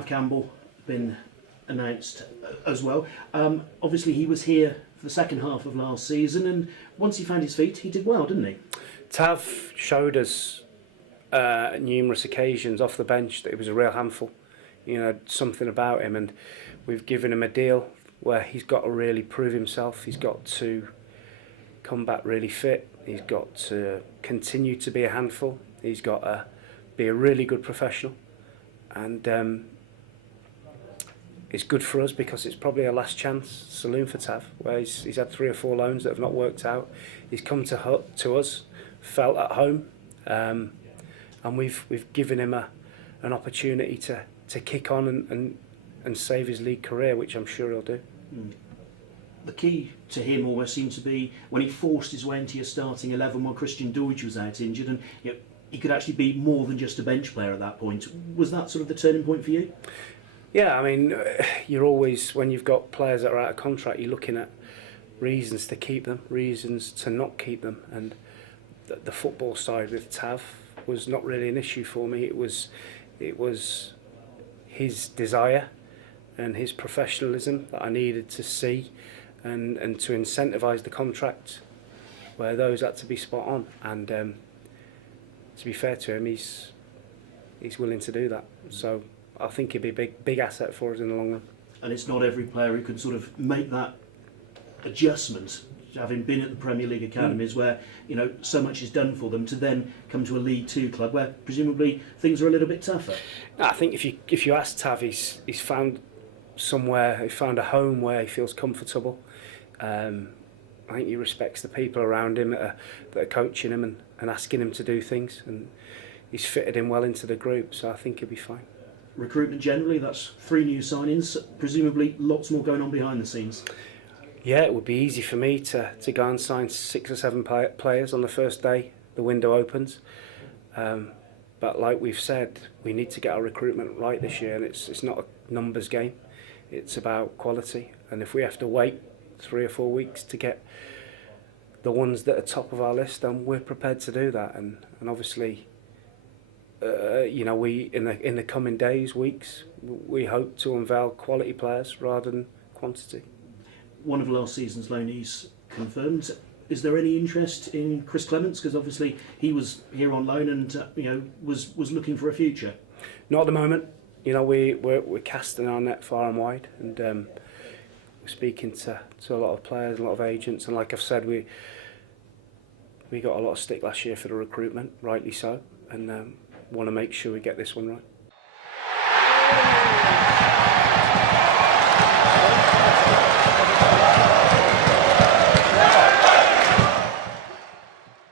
Tahvon Campbell been announced as well. Obviously, he was here for the second half of last season, and once he found his feet, he did well, didn't he? Tav showed us numerous occasions off the bench that he was a real handful. You know, something about him, and we've given him a deal where he's got to really prove himself. He's got to come back really fit. He's got to continue to be a handful. He's got to be a really good professional, and it's good for us because it's probably a last chance saloon for Tav, where he's had 3 or 4 loans that have not worked out. He's come to us, felt at home, and we've given him an opportunity to kick on and save his league career, which I'm sure he'll do. The key to him always seemed to be when he forced his way into your starting 11 while Christian Deutsch was out injured, and he could actually be more than just a bench player at that point. Was that sort of the turning point for you? Yeah, I mean, you're always, when you've got players that are out of contract, you're looking at reasons to keep them, reasons to not keep them, and the football side with Tav was not really an issue for me. It was his desire and his professionalism that I needed to see, and to incentivise the contract where those had to be spot on. And to be fair to him, he's willing to do that. So I think he'd be a big asset for us in the long run. And it's not every player who can sort of make that adjustment, having been at the Premier League academies where so much is done for them, to then come to a League Two club where presumably things are a little bit tougher. I think if you ask Tav, he's found somewhere, he found a home where he feels comfortable. I think he respects the people around him that are coaching him and asking him to do things, and he's fitted in well into the group, so I think he'll be fine. Recruitment generally, that's 3 new signings, presumably lots more going on behind the scenes. Yeah, it would be easy for me to go and sign 6 or 7 players on the first day the window opens. But like we've said, we need to get our recruitment right this year, and it's not a numbers game. It's about quality, and if we have to wait 3 or 4 weeks to get the ones that are top of our list, then we're prepared to do that. And obviously, we in the coming days, weeks, we hope to unveil quality players rather than quantity. One of last season's loanees confirmed. Is there any interest in Chris Clements? Because obviously he was here on loan and was looking for a future. Not at the moment. We're casting our net far and wide, and we're speaking to a lot of players, a lot of agents, and like I've said, we got a lot of stick last year for the recruitment, rightly so, and want to make sure we get this one right.